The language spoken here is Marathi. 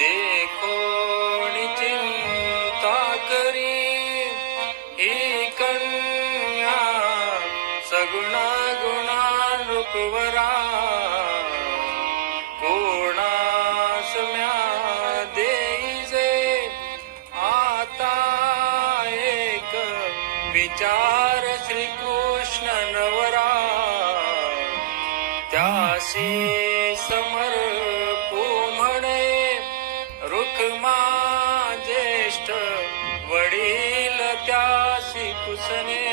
देखोनी चिंता करी ही कन्या सगुणा गुणा रूपवरा कोणास म्या देईजे आता एक विचार श्रीकृष्ण नवरा त्यासी समर्पू म्हणे रुक्मा ज्येष्ठ वडील त्यासी कुसने